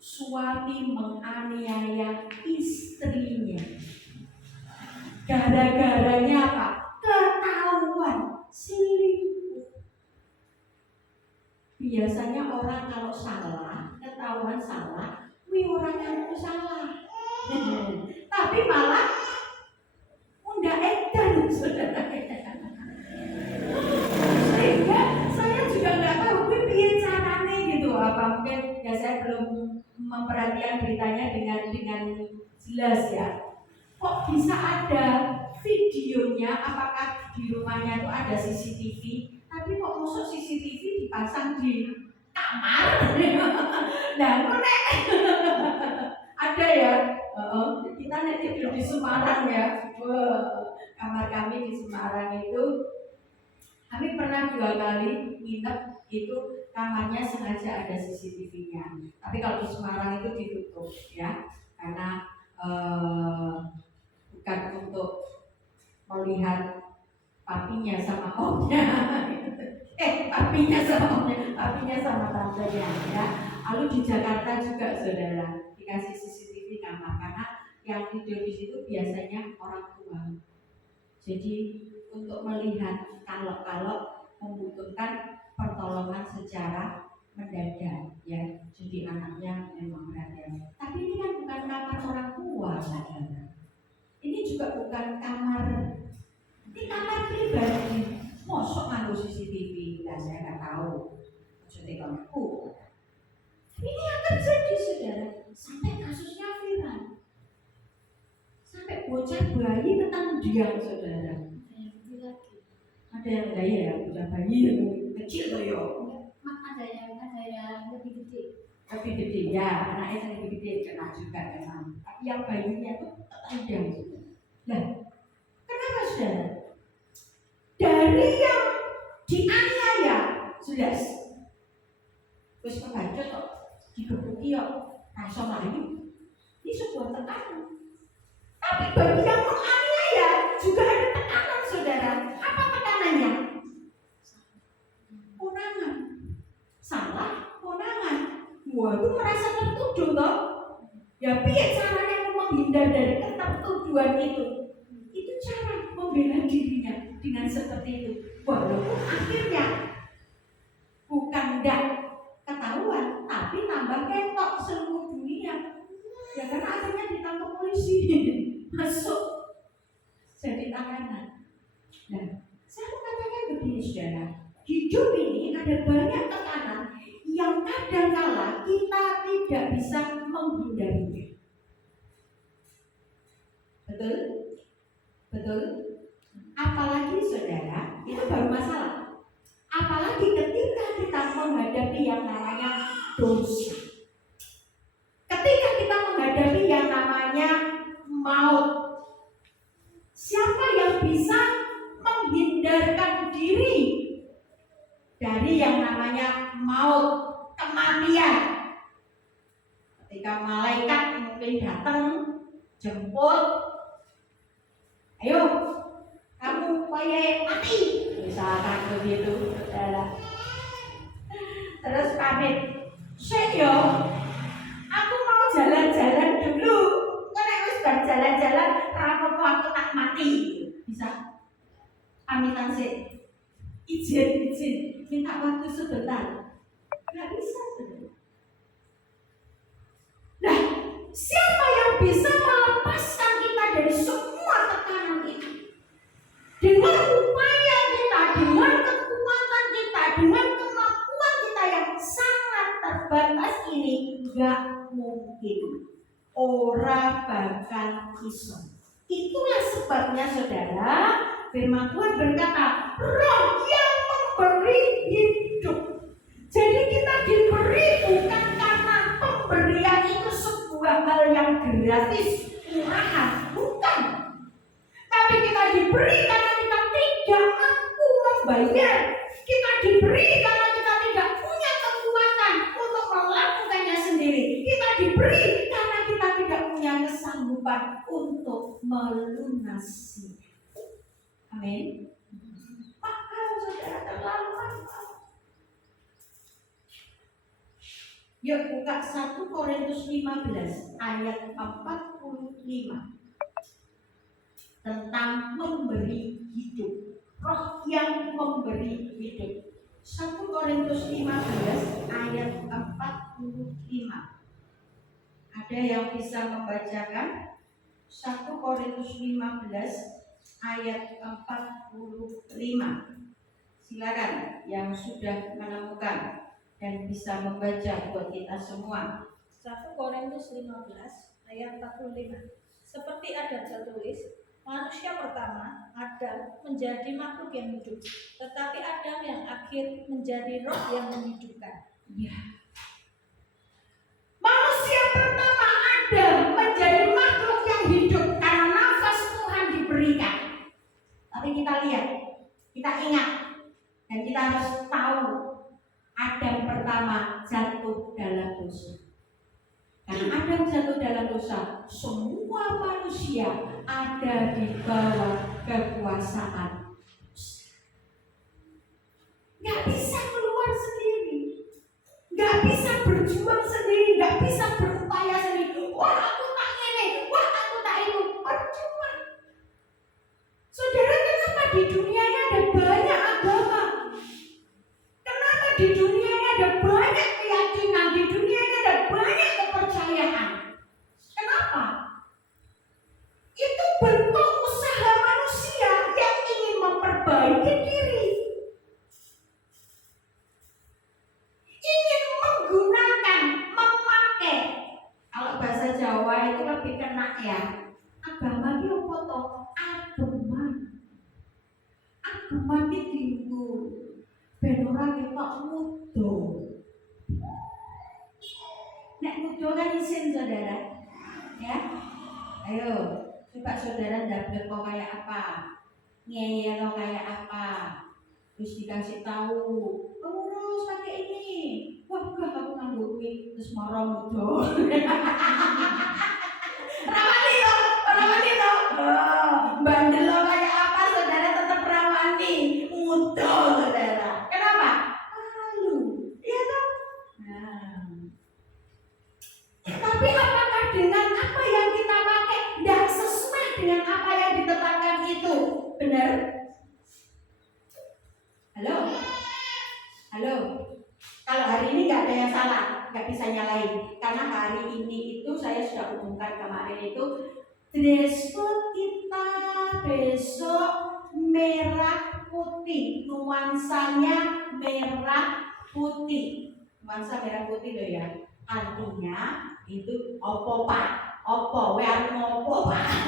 suami menganiaya istrinya. Gara-garanya apa? Ketahuan selingkuh. Biasanya orang kalau salah, ketahuan salah, orang yang salah. Tapi malah udah edan, saudara. Sehingga saya juga nggak tahu piye caranya gitu. Apa mungkin ya saya belum memperhatikan beritanya dengan jelas ya. Kok bisa ada videonya? Apakah di rumahnya itu ada CCTV? Tapi kok masuk CCTV dipasang di kamar? Nah, nek ada ya. Kita nanti di Semarang ya. Kamar kami di Semarang itu, kami pernah 2 kali nginep itu kamarnya sengaja ada CCTV-nya. Tapi kalau di Semarang itu ditutup ya, karena bukan untuk melihat papinya sama omnya, papinya sama tantenya ya. Lalu di Jakarta juga saudara dikasih CCTV kamar karena yang tidur di situ biasanya orang tua. Jadi untuk melihat kalau membutuhkan pertolongan secara mendadak ya. Jadi anaknya memang berada. Tapi ini kan bukan kamar orang tua saudara. Ini juga bukan kamar, ini kamar pribadi. Mosok nganggo CCTV, lah saya nggak tahu. Maksudnya kamu. Ini yang terjadi saudara, sampai kasusnya viral, sampai bocah bayi ketandian saudara. Ada yang gaya ya, bocah bayi yang kecil loh yo. Ada yang lebih gede. Lebih gede ya, anaknya lebih gede kena juga memang. Tapi yang bayinya tuh ketandian. Nah, kenapa saudara? Dari yang dianiaya sudah wis kebaca kok digebuki kok rasa melayu. Ini sebuah tekanan. Tapi bagi yang menganiaya juga ada tekanan saudara. Apa tekanannya? Konangan. Salah konangan. Wah, itu merasa tertuduh toh. Ya piye caranya menghindar dari ketertuduhan itu? Itu cara membela dirinya dengan seperti itu. Walaupun akhirnya bukan tidak ketahuan, tapi tambah ketok seluruh dunia. Ya karena akhirnya ditangkap polisi, masuk jadi tahanan. Nah, saya mau katakan begini saudara, hidup ini ada banyak tekanan yang kadang-kala kita tidak bisa menghindarinya. Betul? Betul? Apalagi saudara, itu baru masalah. Apalagi ketika kita menghadapi yang namanya dosa. Ketika kita menghadapi yang namanya maut. Siapa yang bisa menghindarkan diri dari yang namanya maut, kematian? Ketika malaikat mungkin datang jemput, ayo kamu koyek mati, misalkan begitu saudara. Terus pamit, saya aku mau jalan-jalan dulu, karena harus berjalan-jalan rapopo aku tak mati. Bisa pamitan sih, izin minta waktu sebentar. Gak bisa saudara. Nah, siapa yang bisa melepaskan kita dari semua tekanan itu? Dengan upaya kita, dengan kekuatan kita, dengan kemampuan kita yang sangat terbatas ini, gak mungkin. Orang bakal iso. Itulah sebabnya saudara, firman Tuhan berkata, Roh yang memberi hidup. Jadi kita diberi bukan karena pemberian itu sebuah hal yang gratis, murahan, bukan. Tapi kita diberi karena kita tidak mampu membayar. Kita diberi karena kita tidak punya kekuatan untuk melakukannya sendiri. Kita diberi karena kita tidak punya kesanggupan untuk melunasi. Amin. Mahal saudara, terlalu mahal. Yuk buka 1 Korintus 15 ayat 45 tentang memberi hidup, roh yang memberi hidup. 1 Korintus 15 ayat 45. Ada yang bisa membacakan? 1 Korintus 15 ayat 45. Silakan yang sudah menemukan dan bisa membaca buat kita semua. 1 Korintus 15 ayat 45. Seperti ada tertulis, manusia pertama Adam menjadi makhluk yang hidup, tetapi Adam yang akhir menjadi roh yang menghidupkan. Ya. Manusia pertama Adam menjadi makhluk yang hidup karena nafas Tuhan diberikan. Tapi kita lihat, kita ingat, dan kita harus tahu Adam pertama jatuh dalam dosa. Karena Adam jatuh dalam dosa, semua manusia ada di bawah kekuasaan. Gak bisa keluar sendiri, gak bisa berjuang sendiri, gak bisa berupaya sendiri. Wah aku tak ini, wah aku tak itu, percuma. Saudara, kenapa di dunia ini ada banyak agama? Kenapa di dunia ini ada banyak keyakinan? Di dunia ini ada banyak kepercayaan. Kenapa? Itu bentuk usaha manusia yang ingin memperbaiki diri, ingin menggunakan, memakai. Kalau bahasa Jawa itu lebih kena ya. Agama itu apa toh? Ageman. Ageman itu tinggu. Ben ora ketok mudo. Nek mudo kan isin saudara. Ya. Ayo, coba saudara dapat kok kayak apa? Ngeyel kayak apa? Terus dikasih tahu, urus pakai ini. Wah, enggak aku nganggo kuwi terus moro mudo. Rawani lo. Bandel lo kayak apa saudara tetap rawani, mudo saudara. Kenapa? Malu. Iya toh? Nah. Tapi apakah dengan apa yang kita pakai tidak sesuai dengan apa yang ditetapkan itu? Benar? Halo? Halo? Kalau hari ini nggak ada yang salah, nggak bisa nyalain. Karena hari ini itu saya sudah umumkan kemarin itu dress code kita besok merah putih, nuansanya merah putih, nuansa merah putih loh ya. Artinya itu opo pak, opo, we aku ngopo pak.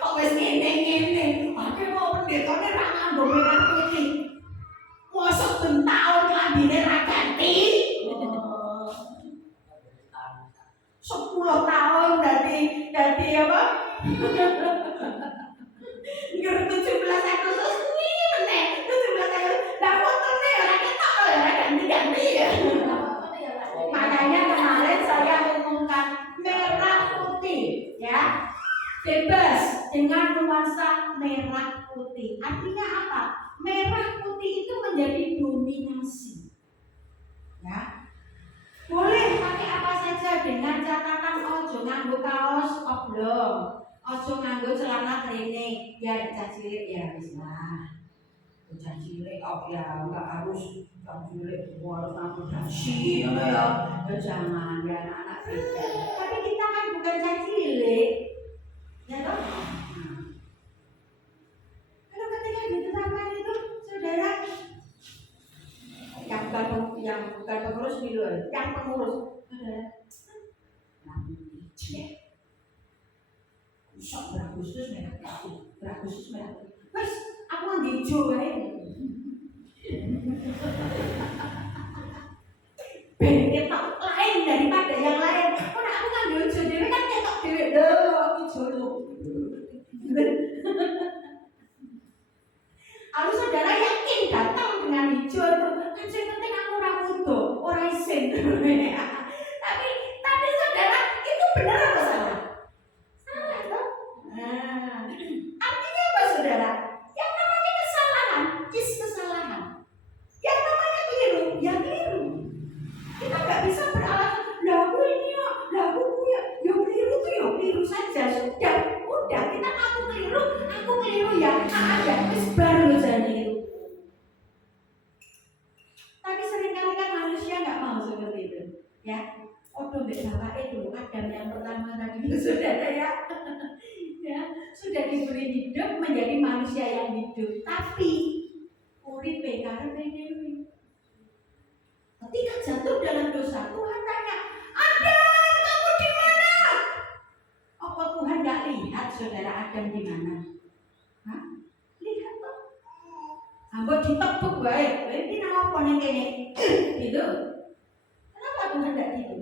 Kok wes ngene, aku mau pendetone ra nganggo merah putih. Mosok ben taun lambine ra ganti. 10 tahun dadi apa? Ngger 17 Agustus ini meneh, 17 Agustus. Lah fotone ora ketok lho, ora ganti-ganti ya. Makanya kemarin saya umumkan merah putih ya. Bebas dengan nuansa merah putih. Artinya apa? Merah putih itu menjadi dominasi. Ya. Boleh pakai apa saja dengan catatan ojo nganggo kaos oblong, ojo nganggo celana training. Ya cacilik ya wis lah. Cacilik oh ya enggak harus cacilik harus nganggo dasi ya. Ya jangan ya anak-anak beda. Tapi kita kan bukan cacilik. Ya toh? Kalau ketika ditetapkan itu saudara yang bukan pengurus dulu, yang pengurus saudara ya usah beragustus merah putih. Wes aku nang hijau wae. Ben ketok lain daripada yang lain. Ora aku nang hijau dhewe kan ketok dhewe lho aku hijau. Lalu saudara yakin datang dengan hijau itu kan yang penting aku ora mudo, ora isin. tapi saudara itu benar apa salah? Salah toh? Nah, artinya apa saudara? Yang namanya kesalahan, kesalahan. Yang namanya keliru, ya keliru. Kita nggak aja sudah, udah kita aku keliru ya, ada terus baru jadi itu. Tapi seringkali kan manusia nggak mau seperti itu, ya. Odo mbek bapak itu Adam yang pertama tadi saudara ya, ya sudah diberi hidup menjadi manusia yang hidup, tapi uripe karepe dewe. Ketika jatuh dalam dosa, Tuhan tanya, Adam, kamu di mana? Apa Tuhan nggak lihat saudara Adam di mana? Hah? Lihat toh. Ambok ditepuk baik, ini apa nih kene? Gitu. Kenapa Tuhan nggak gitu?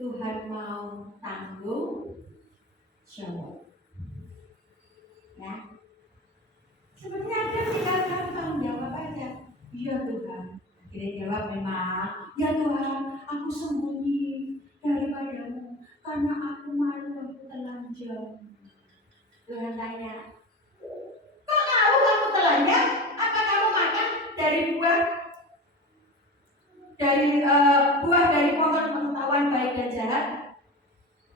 Tuhan mau tanggung jawab. Ya. Sebenarnya Adam tinggal gampang jawab aja. Iya Tuhan. Akhirnya jawab memang, ya Tuhan, aku sembunyi daripadamu karena aku malu aku telanjang. Tuhan tanya, kok kamu telanjang? Apa kamu makan dari buah dari pohon pengetahuan baik dan jahat?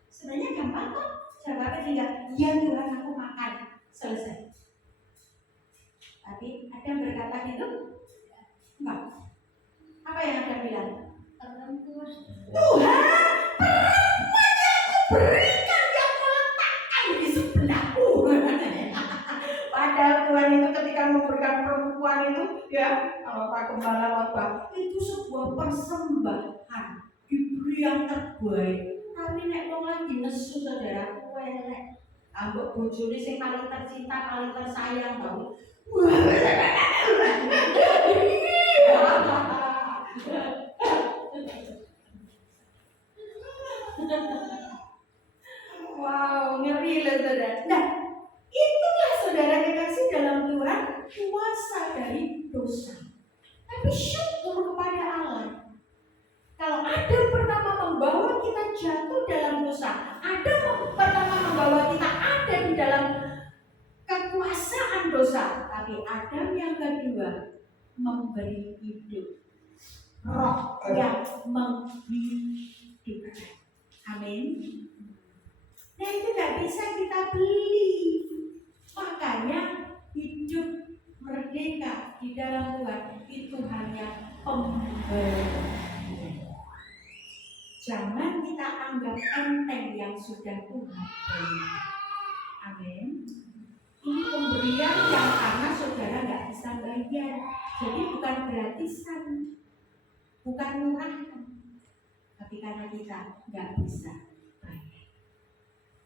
Sebenarnya gampang kok. Jawabnya tinggal, iya Tuhan aku makan. Selesai. Tapi Adam berkata gitu? Enggak. Apa yang Adam bilang? Terlempur. Tuhan, perempuan yang kau berikan yang kau letakkan di sebelahku. Padahal Tuhan itu ketika memberikan perempuan itu, ya, kalau Pak Gembala khotbah, itu sebuah persembahan, diberi yang terbaik. Tapi nek wong lagi nesu saudara, elek. Ambek bojone sing paling tercinta, paling tersayang tau. Wow, ngeri loh saudara. Nah, itulah saudara kekasih dalam Tuhan, kuasa dari dosa. Tapi syukur kepada Allah. Kalau Adam pertama membawa kita jatuh dalam dosa, Adam pertama membawa kita ada di dalam kekuasaan dosa, tapi Adam yang kedua memberi hidup, roh yang menghidupkan. Amin. Nah itu tidak bisa kita beli. Makanya hidup merdeka di dalam Tuhan itu hanya pemberian. Jangan kita anggap enteng yang sudah Tuhan beri. Amin. Ini pemberian yang karena saudara nggak bisa bayar. Jadi bukan gratisan, bukan murahan, tapi karena kita nggak bisa bayar.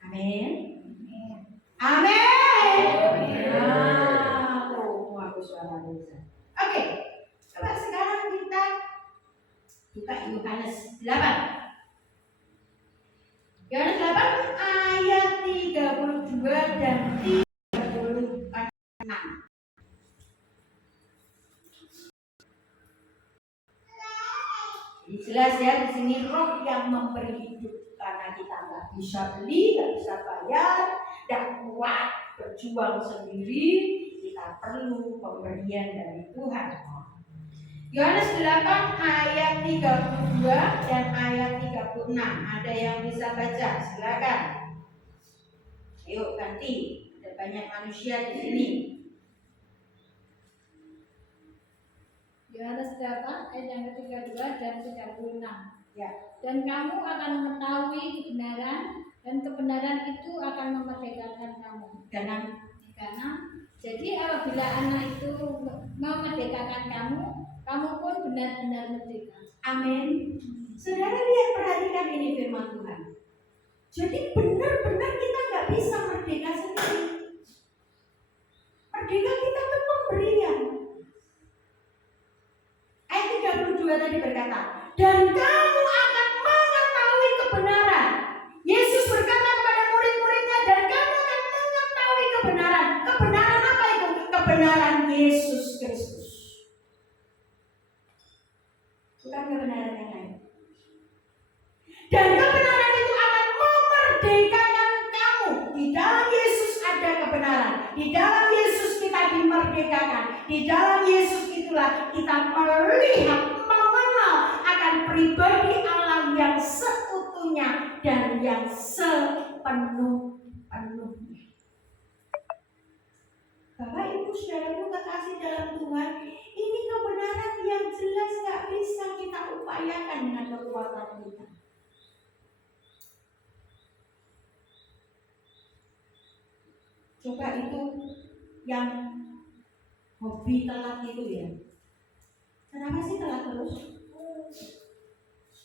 Amin. Amin. Aku suara dosa. Oke, coba sekarang kita buka Yohanes 8. Yohanes 8 ayat 32 dan 36. Jadi jelas ya di sini roh yang memberi hidup, karena kita nggak bisa beli, nggak bisa bayar, dan kuat berjuang sendiri, kita perlu pemberian dari Tuhan. Yohanes 8 ayat 32 dan ayat 36. Ada yang bisa baca? Silakan. Yuk ganti. Ada banyak manusia di sini. Yohanes 8 ayat yang ke-32 dan 36. Ya. Dan kamu akan mengetahui kebenaran, dan kebenaran itu akan memerdekakan kamu. Karena jadi apabila anak itu memerdekakan kamu, kamu pun benar-benar merdeka. Amin. Saudara lihat, perhatikan ini firman Tuhan. Jadi benar-benar kita nggak bisa merdeka sendiri. Merdeka kita itu pemberian. Ayat 32 tadi berkata, dan kamu akan mengetahui kebenaran. Yesus berkata kepada murid-muridnya, dan kamu akan mengetahui kebenaran. Kebenaran apa itu? Kebenaran Yesus Kristus. Bukan kebenaran yang lain. Dan kebenaran itu akan memerdekakan kamu. Di dalam Yesus ada kebenaran. Di dalam Yesus kita dimerdekakan. Di dalam Yesus itulah kita melihat, mengenal akan pribadi Allah yang seutuhnya. seutuhnya dan yang sepenuh-penuhnya. Bapak Ibu Saudaraku kekasih dalam Tuhan, ini kebenaran yang jelas gak bisa kita upayakan dengan kekuatan kita. Coba itu yang hobi telat itu ya. Kenapa sih telat terus?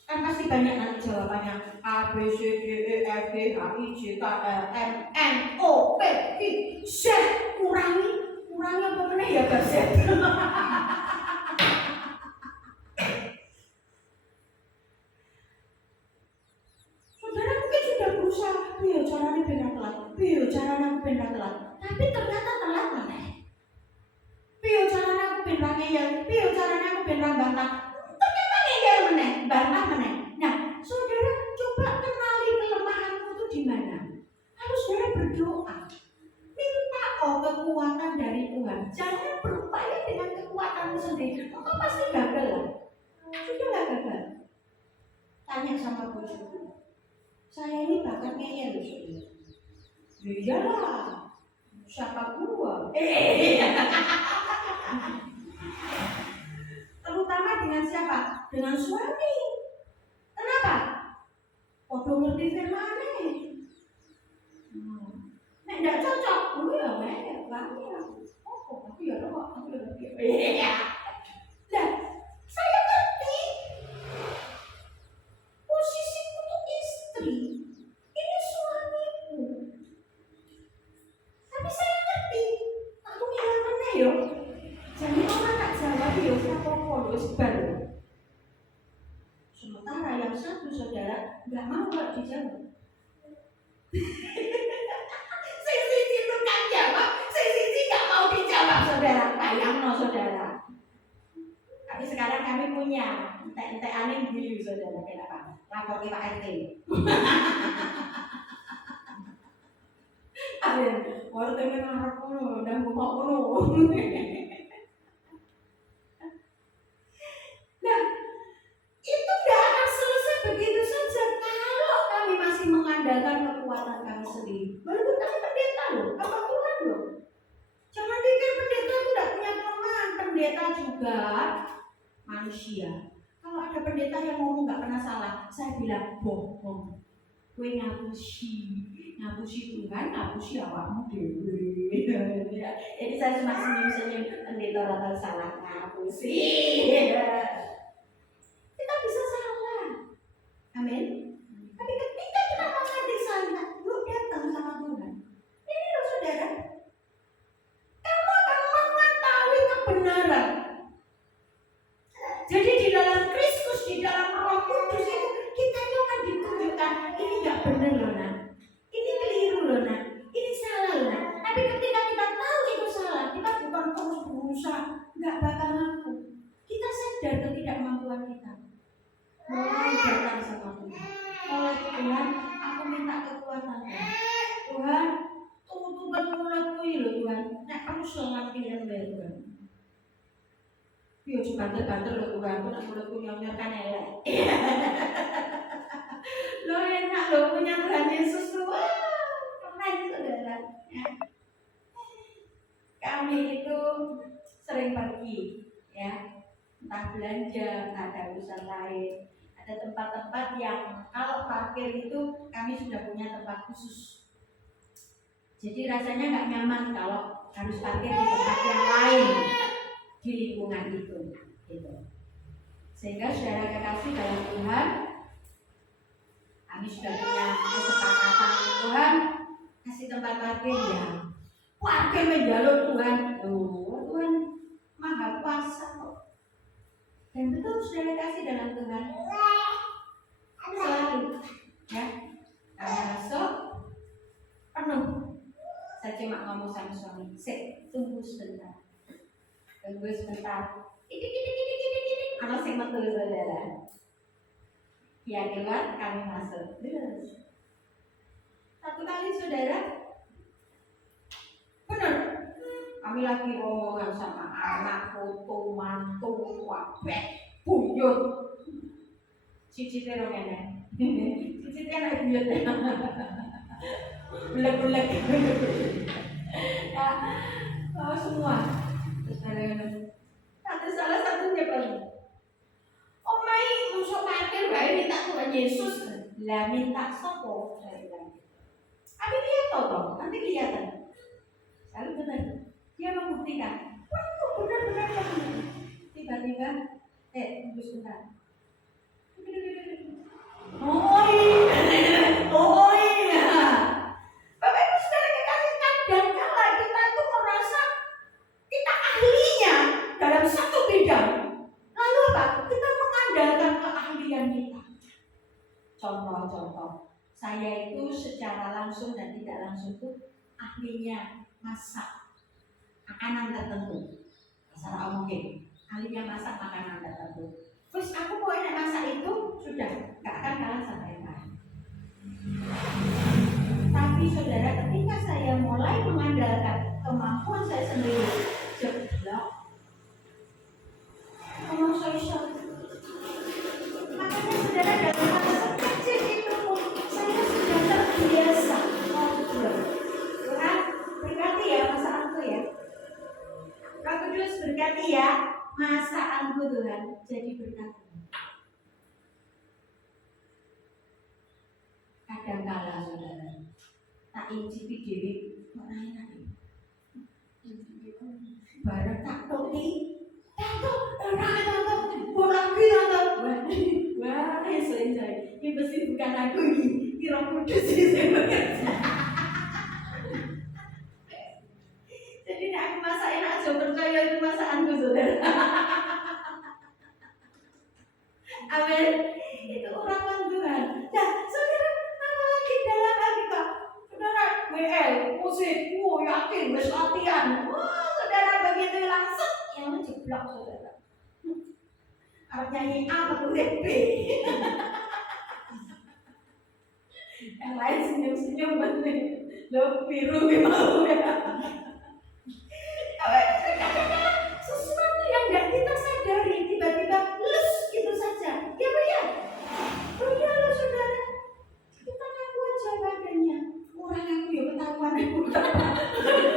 Kan pasti banyak nanti jawabannya A, B, C, D, E, F, G, H, I, J, K, L, M, N, O, P, Q, Z. Kurangi apa mana ya Kak Z? Saudara mungkin sudah berusaha, biar caranya benar telat, biar caranya aku benar telat, tapi ternyata telat mana? Biar caranya aku benar ngeyel, biar caranya aku benar bantah, ternyata ngeyel mana? Bantah mana? Nah, saudara coba kenali kelemahanmu itu di mana. Lalu saudara berdoa, minta kekuatan dari Tuhan. Jangan berupaya dengan kekuatanmu sendiri. Engkau pasti gagal lah. Sudahlah gagal. Tanya sama bojomu. Saya ini bakat ngeyel loh saudara. Iyalah. Siapa gua? Terutama dengan siapa? Dengan suami. Kenapa? Podo ngerti firman-e. Nek ndak cocok, ya weh, wangi aku. Oh, aku ya roh, aku ya lebih. Lah, saya ngerti. Posisiku tuh istri. Ini suamiku. Tapi saya ngerti. Aku bilang meneh yo. Jadi orang tak jawab yo apa-apa wis bar. Sementara yang satu saudara nggak mau kok dijawab. Sisi itu kan jawab, sisi nggak mau dijawab saudara. Bayangno saudara. Tapi sekarang kami punya entek-entek aneh dulu saudara. Kenapa? Lapor ke Pak RT. Ada orang temen ngarep kono dan buka kono. Nah, itu tidak akan selesai begitu saja kalau kami masih mengandalkan kekuatan kami sendiri. Walaupun kami pendeta loh, apa Tuhan loh. Jangan pikir pendeta itu tidak punya kelemahan. Pendeta juga manusia. Kalau ada pendeta yang ngomong nggak pernah salah, saya bilang bohong. Kue ngapusi Tuhan, ngapusi awakmu dewe. Jadi saya cuma senyum-senyum, pendeta rata salah ngapusi. Kita bisa salah, amin. Tapi ketika kita mengerti salah, yuk datang sama Tuhan. Ini loh saudara, kamu akan mengetahui kebenaran. Jadi di dalam Kristus, di dalam Roh Kudus itu kita itu akan ditunjukkan ini nggak benar loh nak, ini keliru loh nak, ini salah loh nak. Tapi ketika kita tahu itu salah, kita bukan terus berusaha, nggak bakal mampu. Kita sadar ketidakmampuan kita. Mulai datang sama Tuhan. Oh Tuhan, aku minta kekuatan. Tuhan, tutupan mulutku loh Tuhan. Nek kamu selang pilihan dari Tuhan. Yo banter-banter loh Tuhan, aku nak mulutku nyamper kan elek. Lo enak lo punya Tuhan Yesus tuh. Wah, keren saudara. Ya. Kami itu sering pergi, ya, entah belanja, ada urusan lain. Ada tempat-tempat yang kalau parkir itu kami sudah punya tempat khusus. Jadi rasanya nggak nyaman kalau harus parkir di tempat yang lain di lingkungan itu, gitu. Sehingga saudara kekasih dalam Tuhan, kami sudah punya kesepakatan Tuhan kasih tempat parkir ya. Parkir menjalur Tuhan, Tuhan Maha Kuasa kok. Dan betul saudara kasih dalam Tuhan selalu, ya. Kami masuk penuh. Saya cuma ngomong sama suami, tunggu sebentar. Tunggu sebentar. Anak sing metu saudara. Ya keluar kami masuk. Terus. Satu kali saudara, benar. Kami lagi rombongan sama anak, foto, mantu, wabeh, buyut. Cicitnya rong enak. Cicitnya enak bulat ya. Bulat-bulat. Ya, oh, semua. Terus ada salah satunya paling. Oh mai, musuh parkir bae minta Tuhan Yesus. Lah minta sopo? Saya bilang. Abi lihat toh, nanti kelihatan. Lalu benar, dia membuktikan. Benar. Tiba-tiba, tunggu sebentar. Oh iya. Bapak Ibu Saudara kekasih, kadangkala kita itu merasa kita ahlinya dalam satu bidang. Lalu apa? Kita mengandalkan keahlian kita. Contoh, saya itu secara langsung dan tidak langsung itu ahlinya masak makanan tertentu. Masalah mungkin ahlinya masak makanan tertentu. Terus aku mau enak masak itu sudah gak akan kalah sama yang lain. Tapi saudara, ketika saya mulai mengandalkan kemampuan saya sendiri, jeblok. Kalau saya makanya saudara dalam masa kecil itu pun saya sudah terbiasa ngobrol. Tuhan berkati ya masakanku ya. Roh Kudus berkati ya masakanku Tuhan jadi berkat. Kadangkala saudara tak incipi dewi kok enak ya. Bareng tak toki, wah, selesai. Ini pasti bukan aku ini Roh Kudus ini bekerja. Jadi nak aku masak enak aja percaya itu masakanku saudara. Amin. Itu urapan Tuhan. Nah, saudara, apalagi dalam Alkitab, saudara WL, musik, yakin, wes latihan. Wah, saudara begitu langsung yang menjeblok saudara. Harus nyanyi A atau B. Yang lain senyum-senyum bener. Lo biru mau ya. Sesuatu yang tidak kita sadari tiba-tiba lus gitu saja. Ya benar. Oh iya loh saudara. Kita ngaku aja badannya. Orang aku ya ketahuan aku.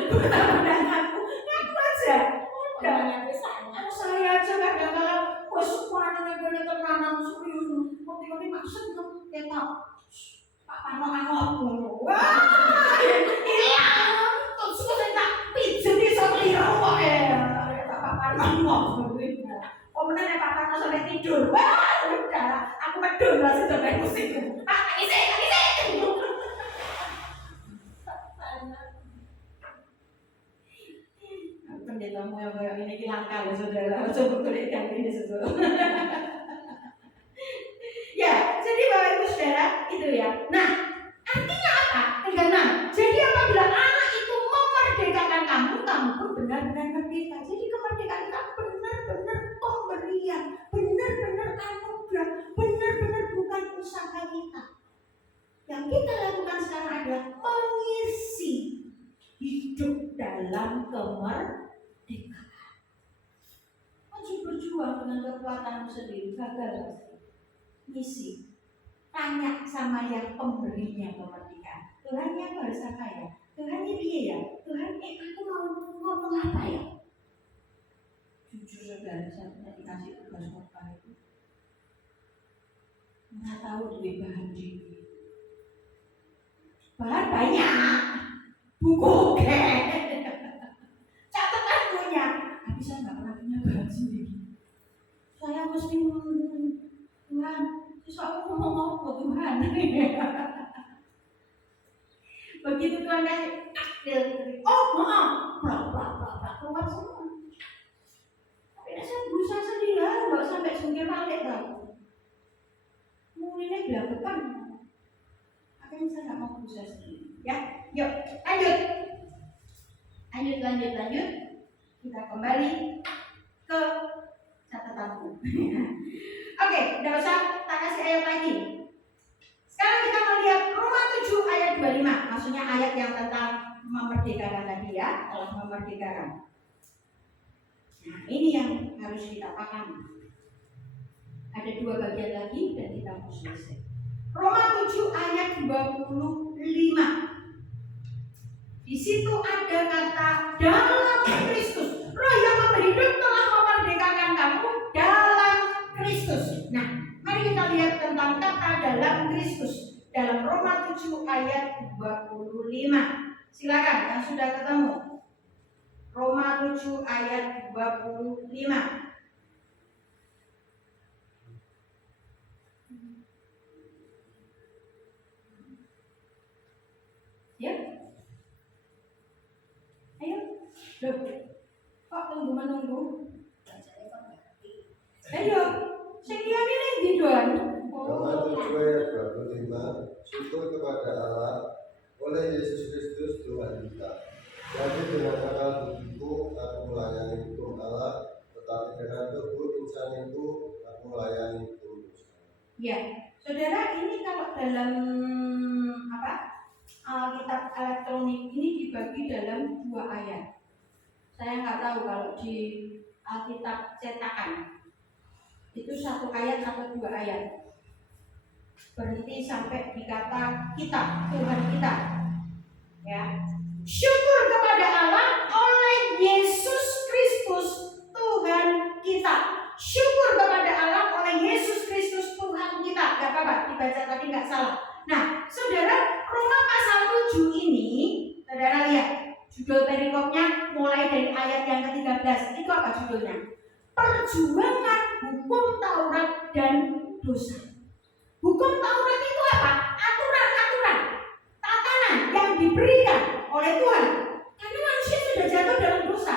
Ketahuan aku. Ngaku aja. Udah. Saya aja kadang-kadang suara negara tenanan serius. Nanti maksud tuh dia tahu. Pak Pano angop. Wah. Iya. Terus saya tak pijet di sotiro kok ya. Pak Pano angop. Oh bener ya Pak Pano sampai tidur. Wah, udah. Aku medun lah sudah main musik. Pak, isi. Pendetamu yang kayak ini langka loh saudara. Coba berikan ini sesuatu. Ya, jadi Bapak Ibu Saudara itu ya. Nah, artinya apa? 36. Jadi apabila anak itu memerdekakan kamu pun benar-benar merdeka. Jadi kemerdekaan kita benar-benar pemberian, benar-benar anugerah, benar-benar bukan usaha kita. Yang kita lakukan sekarang adalah mengisi hidup dalam kemerdekaan. Maju berjuang dengan kekuatanmu sendiri gagal pasti. Misi. Tanya sama yang pemberinya kemerdekaan. Tuhan yang harus apa ya? Tuhan ini piye ya? Tuhan aku mau ngomong apa ya? Jujur saudara, saya dikasih tugas khotbah itu. Nggak tahu duit bahan diri. Bahan banyak. Buku oke. Catatan punya. Tapi saya nggak pernah punya bahan sendiri. Saya mesti Tuhan. Terus aku ngomong apa Tuhan? Begitu Tuhan kasih takdir, keluar semua. Tapi saya berusaha sendiri lah, nggak sampai sungkir balik tau. Mulainya gelagapan. Akhirnya saya nggak mau berusaha sendiri. Ya, yuk lanjut. Kita kembali ke catatanku. Oke, tidak usah tak kasih ayat lagi. Sekarang kita melihat Roma 7 ayat 25. Maksudnya ayat yang tentang memerdekakan tadi ya, telah memerdekakan. Nah, ini yang harus kita pahami. Ada dua bagian lagi dan kita selesai. Roma 7 ayat 25. Di situ ada kata dalam Kristus. Roh yang memberi hidup telah memerdekakan kamu dalam Kristus. Nah, mari kita lihat tentang kata dalam Kristus dalam Roma 7 ayat 25. Silakan yang sudah ketemu. Roma 7 ayat 25. Ya. Ayo. Loh. Kok tunggu menunggu? Ayo. Sekian ini di doan. Roma 7 ayat 25. Syukur kepada Allah oleh Yesus Kristus Tuhan kita. Jadi dengan akal budiku aku melayani hukum Allah, tetapi dengan tubuh insan itu aku melayani hukum dosa. Ya, saudara, ini kalau dalam Alkitab elektronik ini dibagi dalam 2 ayat. Saya nggak tahu kalau di Alkitab cetakan itu 1 ayat atau 2 ayat. Berhenti sampai di kata kita, Tuhan kita. Ya. Syukur kepada Allah oleh Yesus Kristus Tuhan kita. Syukur kepada Allah oleh Yesus Kristus Tuhan kita. Gak apa-apa, dibaca tadi gak salah. Nah, saudara, Roma pasal 7 ini, saudara lihat, judul perikopnya mulai dari ayat yang ke-13. Itu apa judulnya? Perjuangan hukum Taurat dan dosa. Hukum Taurat itu apa? Aturan-aturan, tatanan yang diberikan oleh Tuhan. Karena manusia sudah jatuh dalam dosa.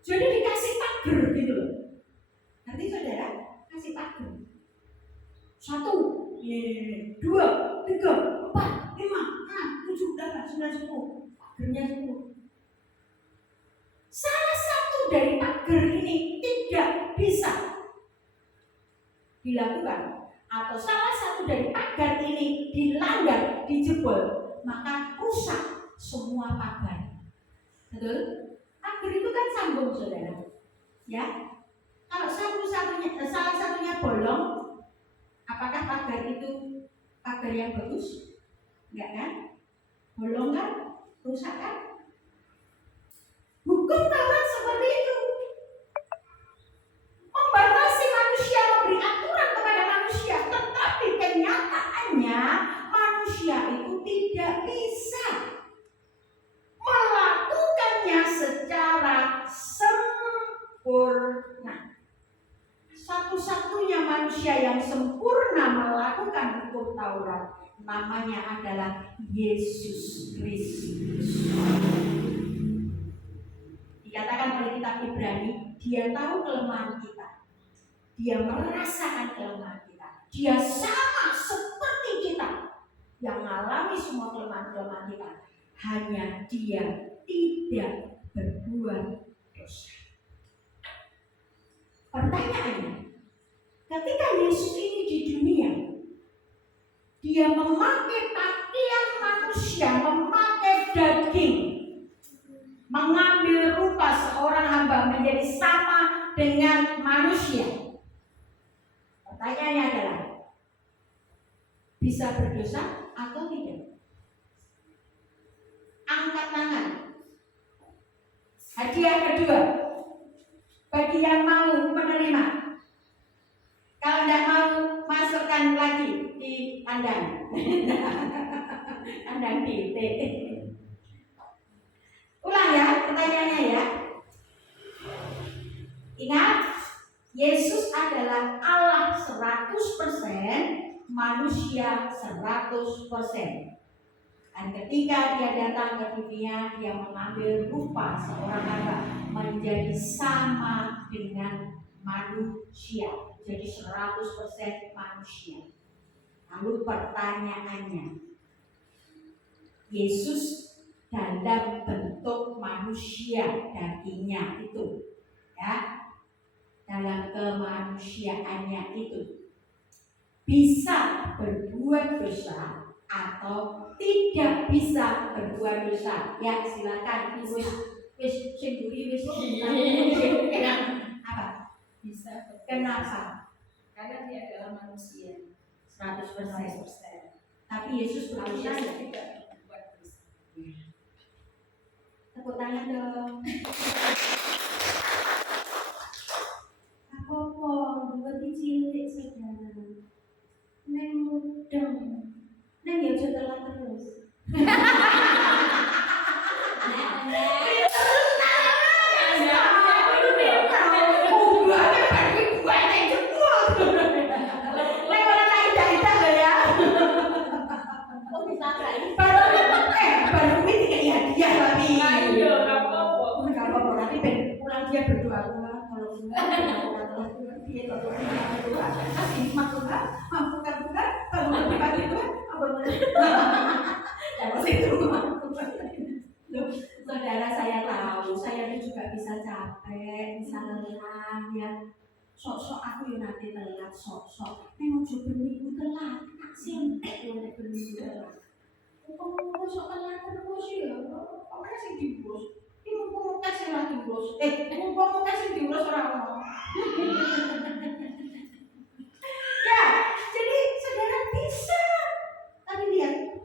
Jadi dikasih pagar gitu loh. Nanti saudara kasih pagar. 1, 2, 3, 4, 5, 6, 7, 8, 9, 10. Pagarnya 10. Salah satu dari pagar ini tidak bisa dilakukan, atau salah satu dari pagar ini dilanggar, dijebol, maka rusak semua pagar. Betul? Pagar itu kan sambung, saudara. Ya, kalau salah satunya bolong, apakah pagar itu pagar yang bagus? Enggak kan? Bolong kan? Rusak kan? Hukum Taurat seperti itu. Membatasi manusia, memberi aturan kepada manusia, tetapi kenyataannya manusia itu tidak bisa melakukannya secara sempurna. Satu-satunya manusia yang sempurna melakukan hukum Taurat namanya adalah Yesus Kristus. Dikatakan oleh kitab Ibrani, dia tahu kelemahan kita. Dia merasakan kelemahan kita. Dia sama seperti kita yang mengalami semua kelemahan-kelemahan kita. Hanya dia tidak berbuat dosa. Pertanyaannya, ketika Yesus ini di dunia, dia memakai pakaian manusia, memakai daging, mengambil rupa seorang hamba menjadi sama dengan manusia. Pertanyaannya adalah, bisa berdosa atau tidak? Angkat tangan. Hadiah kedua bagi yang mau menerima. Kalau tidak mau, masukkan lagi di kandang. Kandang titik. Ulang ya pertanyaannya ya. Ingat, Yesus adalah Allah 100%, manusia 100%. Dan ketika dia datang ke dunia, dia mengambil rupa seorang hamba menjadi sama dengan manusia. Jadi 100% manusia. Lalu pertanyaannya, Yesus dalam bentuk manusia dagingnya itu, ya, dalam kemanusiaannya itu, bisa berbuat dosa atau tidak bisa berbuat dosa? Ya, silakan. Wis sendiri wis apa? Bisa. Kenapa? Karena dia adalah manusia. 100%. Tapi Yesus berdosa ya tidak berbuat dosa. Tepuk tangan dong. Apa-apa, buat cilik saudara. Neng mudeng. Neng ya aja telat terus. Dia berdoa kalau dia kasih mampukan Tuhan kalau berbagi Tuhan saudara, saya tahu saya juga bisa capek, bisa lelah ya. Sok-sok aku yang nanti telat, sok-sok nengok juga minggu telat aksi oleh minggu telat. Kok sok telat terus ya? Kok kasih dibos? Ini mau kasih lagi bos? Mau kasih dibos orang mau? Ya, jadi saudara bisa. Tapi lihat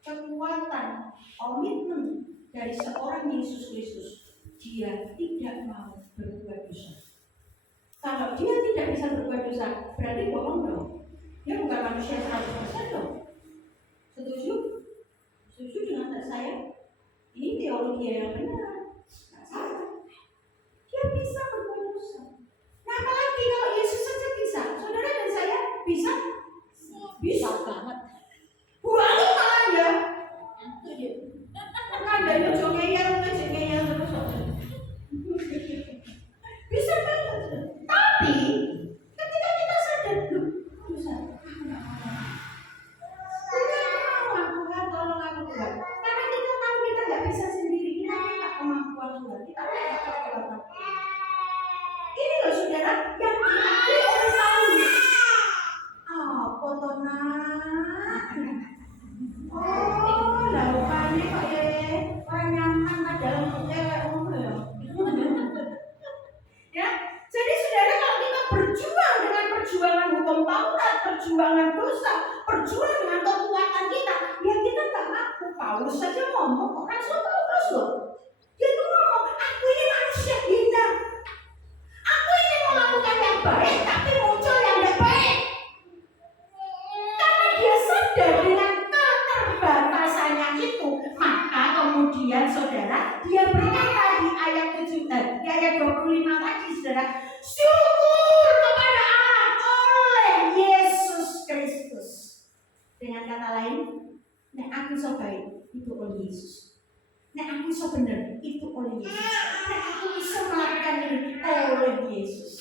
kekuatan komitmen dari seorang Yesus Kristus. Dia tidak mau berbuat dosa. Kalau dia tidak bisa berbuat dosa, berarti bohong dong. Dia bukan manusia 100% dong. Setuju? Setuju dengan saya? Ini teologi yang benar. Nggak salah. Dia bisa berbuat dosa. Nah, apalagi kalau Yesus saja bisa, saudara dan saya bisa? Bisa banget. Buang malah ya. Kan dari ujung ngeyel terus. Bisa banget. Tapi ketika kita sadar, dosa. Tuhan, tolong aku Tuhan. Karena kita tahu kita nggak bisa sendiri, kita minta kemampuan Tuhan. Kita minta kekuatan. Ini loh saudara yang diakui oleh Paulus. Oh, laluannya kok ya orang nyaman padahal cewek umur ya. Ya, jadi saudara kalau kita berjuang dengan perjuangan hukum Taurat, perjuangan dosa, perjuang dengan kekuatan kita, ya kita nggak mampu. Paulus saja ngomong kok Rasul Paulus loh. Dia tuh ngomong, aku ini manusia hina. Aku ini melakukan yang baik, tapi muncul yang tidak baik. Karena dia sadar dengan keterbatasannya itu, maka kemudian saudara, dia berkata di ayat 25 tadi saudara, syukur kepada Allah oleh Yesus Kristus. Dengan kata lain, nek aku so baik itu oleh Yesus. Nek aku so benar itu oleh Yesus. Nek aku bisa melakukan ini oleh Yesus.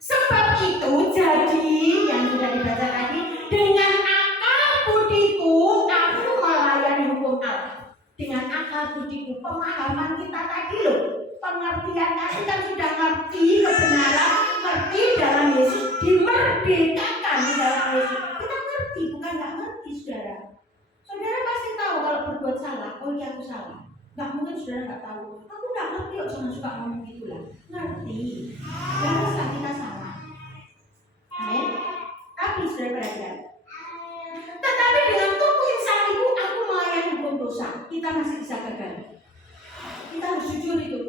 Sebab itu jadi yang sudah dibaca tadi, dengan akal budiku aku melayani hukum Allah. Dengan akal budiku, pemahaman kita tadi loh, pengertian tadi kan sudah ngerti kebenaran, ngerti dalam Yesus, dimerdekakan di dalam Yesus. Kita ngerti, bukan nggak ngerti saudara. Saudara pasti tahu kalau berbuat salah, oh iya aku salah. Nggak mungkin saudara nggak tahu. Aku nggak ngerti kok, jangan suka ngomong gitulah. Ngerti, janganlah kita salah. Amin. Tapi saudara perhatikan. Tetapi dengan kekuasaan itu aku melayani hukum dosa, kita masih bisa gagal. Kita harus jujur itu.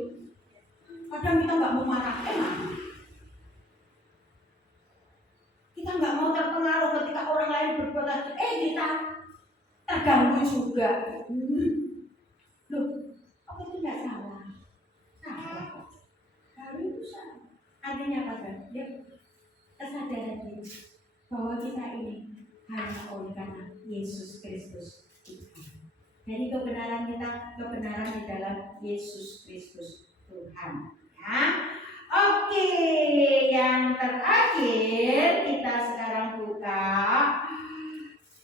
Kadang kita nggak mau marah, emang. Kita nggak mau terpengaruh ketika orang lain berbuat, kita terganggu juga. Loh, apa itu nggak salah? Salah kok. Baru itu salah. Artinya apa kan? Ya, kesadaran diri bahwa kita ini hanya oleh karena Yesus Kristus Tuhan. Dari kebenaran kita, kebenaran di dalam Yesus Kristus Tuhan. Ya. Oke, yang terakhir kita sekarang buka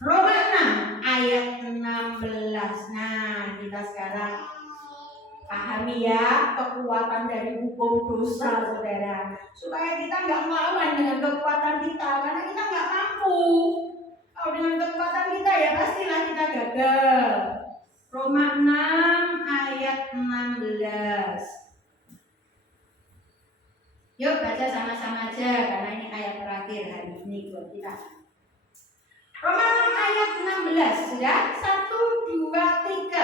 Roma 6 ayat 16. Nah, kita sekarang pahami ya kekuatan dari hukum dosa saudara, supaya kita nggak melawan dengan kekuatan kita, karena kita nggak mampu. Kalau dengan kekuatan kita ya pastilah kita gagal. Roma 6 ayat 16. Yuk baca sama-sama aja karena ini ayat terakhir hari ini buat kita. Roma 6 ayat 16 sudah 1, 2, 3.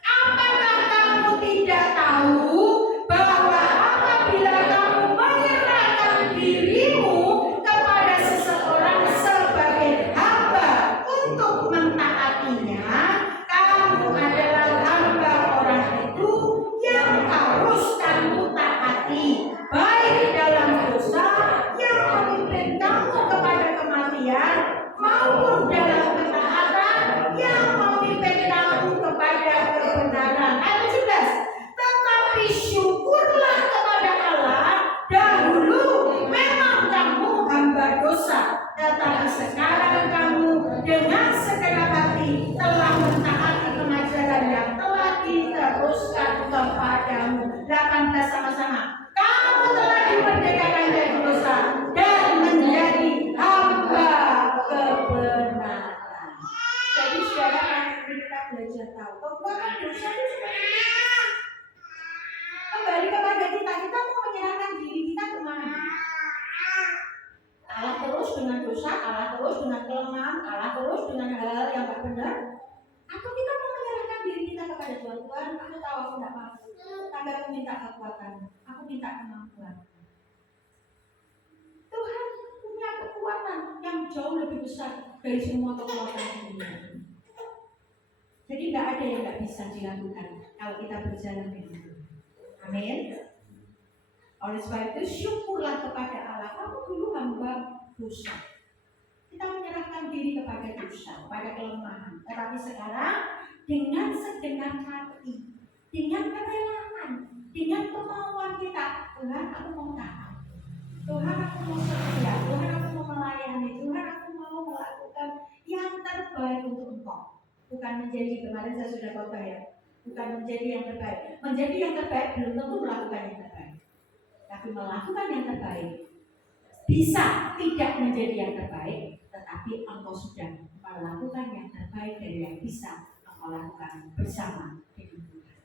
Apakah kamu tidak tahu bahwa apabila kamu menyerahkan dirimu kepada seseorang sebagai hamba untuk mentaatinya, kamu adalah hamba orang itu yang harus kamu taati, baik dalam dosa yang memimpin kamu kepada kematian maupun dalam ketaatan yang memimpin kamu kepada kebenaran. Ayat 17. Tetapi syukurlah kepada Allah, dahulu memang kamu hamba dosa, tetapi sekarang kamu dengan segenap hati telah mentaati pengajaran yang telah diteruskan kepadamu. 18 sama-sama. Kamu telah dimerdekakan dari dosa dan menjadi hamba kebenaran. Jadi saudara, mari kita belajar tahu bahwa dosa itu sebenarnya kembali kepada kita. Kita mau menyerahkan diri kita kemana? Kalah terus dengan dosa, kalah terus dengan kelemahan, kalah terus dengan hal-hal yang tak benar, atau kita mau menyerahkan diri kita kepada Tuhan. Tuhan, aku tahu aku tidak mampu, tapi aku minta kekuatan, aku minta kemampuan. Tuhan punya kekuatan yang jauh lebih besar dari semua kekuatan dunia. Jadi tidak ada yang tidak bisa dilakukan kalau kita berjalan dengan Tuhan. Amin. Oleh sebab itu syukurlah kepada Allah. Kamu dulu hamba dosa. Kita menyerahkan diri kepada dosa, pada kelemahan. Tetapi sekarang dengan segenap hati, dengan kerelaan, dengan kemauan kita, Tuhan aku mau taat, Tuhan aku mau setia, Tuhan aku mau melayani, Tuhan aku mau melakukan yang terbaik untuk Engkau. Bukan menjadi, kemarin saya sudah khotbah ya, bukan menjadi yang terbaik. Menjadi yang terbaik belum tentu melakukan yang terbaik, tapi melakukan yang terbaik. Bisa tidak menjadi yang terbaik, tetapi engkau sudah melakukan yang terbaik dari yang bisa engkau lakukan bersama dengan Tuhan.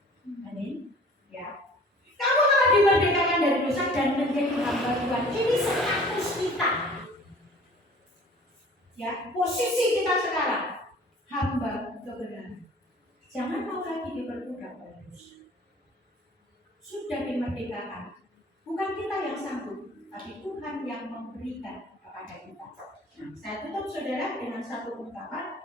Amin. Ya. Kamu telah dimerdekakan dari dosa dan menjadi hamba Tuhan. Ini status kita. Ya, posisi kita sekarang hamba kebenaran. Jangan mau lagi diperbudak oleh dosa. Sudah dimerdekakan. Bukan kita yang sanggup, tapi Tuhan yang memberikan kepada kita. Nah, saya tutup saudara dengan satu ungkapan.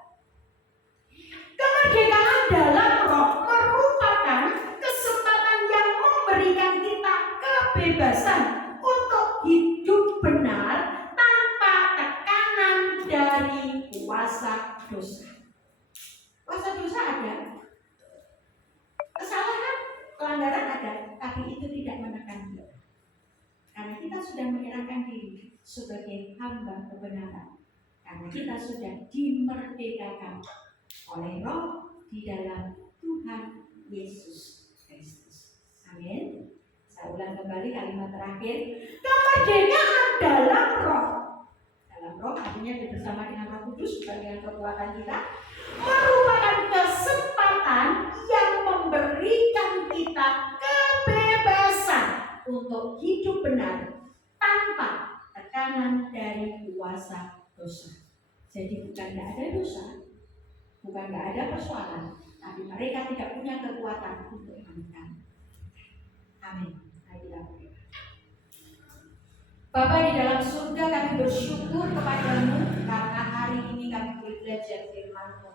Kemerdekaan dalam roh merupakan kesempatan yang memberikan kita kebebasan untuk hidup benar tanpa tekanan dari kuasa dosa. Kuasa dosa ada, kesalahan, pelanggaran ada, tapi itu tidak menekan kita. Karena kita sudah menyerahkan diri sebagai hamba kebenaran. Karena kita sudah dimerdekakan oleh Roh di dalam Tuhan Yesus Kristus. Amin. Saya ulang kembali kalimat terakhir. Kemerdekaan dalam Roh. Dalam Roh artinya bersama dengan Roh Kudus sebagai kekuatan kita, merupakan kesempatan yang memberikan kita kebebasan untuk hidup benar tanpa tekanan dari kuasa dosa. Jadi bukan tidak ada dosa, bukan tidak ada persoalan, tapi mereka tidak punya kekuatan untuk melakukan. Amin. Bapa di dalam surga, kami bersyukur kepadamu karena hari ini kami boleh belajar firman-Mu.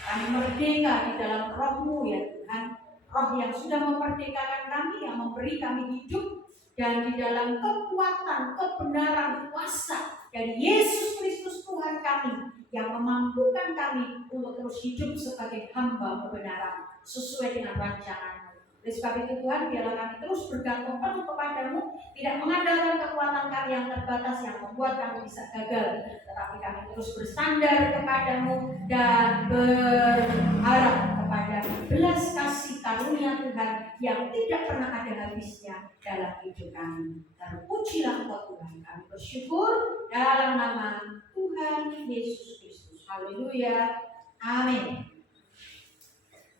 Kami merdeka di dalam Roh-Mu ya Tuhan, Roh yang sudah memerdekakan kami, yang memberi kami hidup, dan di dalam kekuatan, kebenaran, kuasa dari Yesus Kristus Tuhan kami yang memampukan kami untuk terus hidup sebagai hamba kebenaran sesuai dengan rancangan-Mu. Oleh sebab itu Tuhan, biarlah kami terus bergantung penuh kepadamu, tidak mengandalkan kekuatan kami yang terbatas yang membuat kami bisa gagal, tetapi kami terus bersandar kepadamu dan berharap kepada belas kasih karunia Tuhan yang tidak pernah ada habisnya dalam hidup kami. Terpujilah Engkau Tuhan, kami bersyukur dalam nama Tuhan Yesus Kristus. Haleluya. Amin.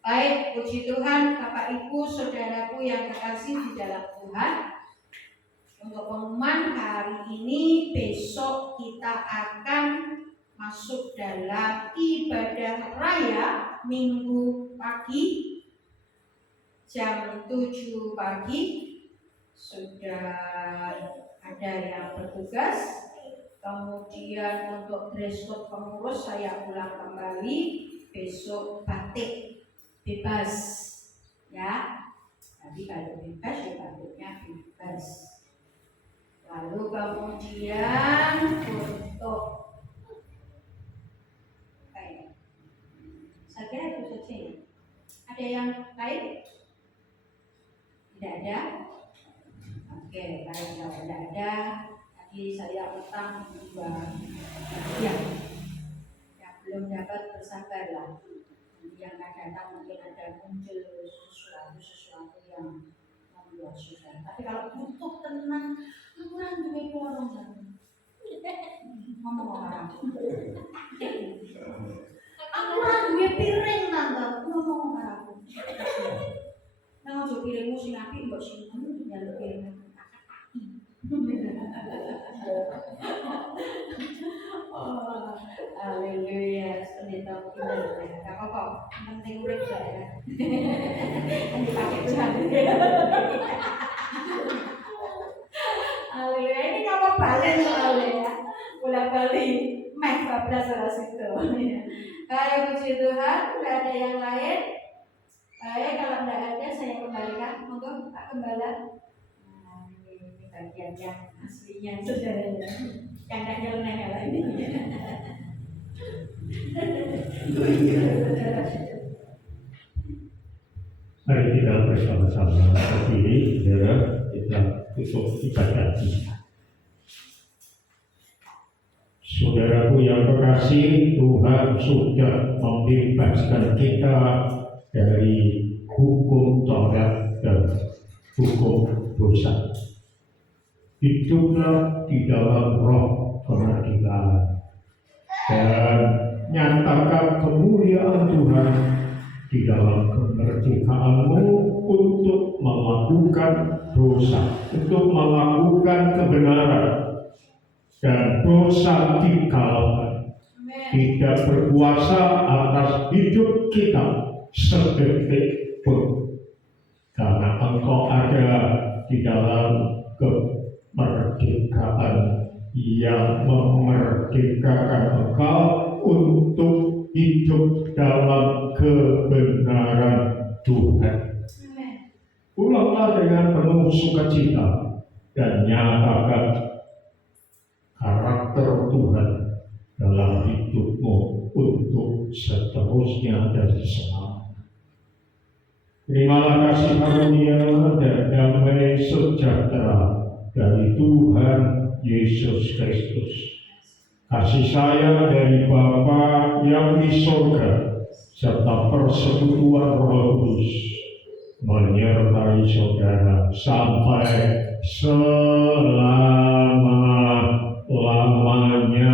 Baik, puji Tuhan, Bapak Ibu, saudaraku yang terkasih di dalam Tuhan. Untuk pengumuman hari ini, besok kita akan masuk dalam ibadah raya Minggu pagi jam 7 pagi. Sudah ada yang bertugas. Kemudian untuk dress code pengurus saya ulang kembali, besok batik bebas ya. Tapi kalau bebas ya batiknya bebas. Lalu kemudian untuk saya kira itu saja ya. Ada yang lain? Tidak ada? Oke, baik, kalau tidak ada, tadi saya utang 2 bagian yang belum dapat bersabarlah. Nanti yang akan datang mungkin ada muncul sesuatu yang membuat susah. Tapi kalau butuh tenang, kurang duit orang ngomong orang. Aku kurang duit piring tante, ngomong orang. Nah, ojo piringmu sing apik mbok simpen njaluk piring. Oh, haleluya, pendeta pinter ya. Gak apa-apa, penting urip saya. Ini pakai Tuhan. Haleluya, ini ngapa balik soalnya ya. Bola balik, meh bablas ora situ. Ayo puji Tuhan, tidak ada yang lain. Baik, kalau tidak ada saya kembalikan. Monggo Pak Gembala. Nah, ini bagian yang aslinya saudaranya. Yang tidak nyeleneh kalau ini. Mari kita bersama-sama berdiri, saudara, kita tutup ibadah kita. Saudaraku yang terkasih, Tuhan sudah membebaskan kita dari hukum Taurat dan hukum dosa. Hiduplah di dalam roh kemerdekaan dan nyatakan kemuliaan Tuhan di dalam kemerdekaanmu untuk melakukan dosa, untuk melakukan kebenaran, dan dosa dikalahkan. Tidak berkuasa atas hidup kita sedetik pun, karena engkau ada di dalam kemerdekaan yang memerdekakan engkau untuk hidup dalam kebenaran Tuhan. Ulanglah dengan penuh sukacita dan nyatakan karakter Tuhan dalam hidupmu untuk seterusnya dan selamanya. Terimalah kasih karunia dan damai sejahtera dari Tuhan Yesus Kristus, kasih sayang dari Bapa yang di sorga, serta persekutuan Roh Kudus menyertai saudara sampai selama-lamanya.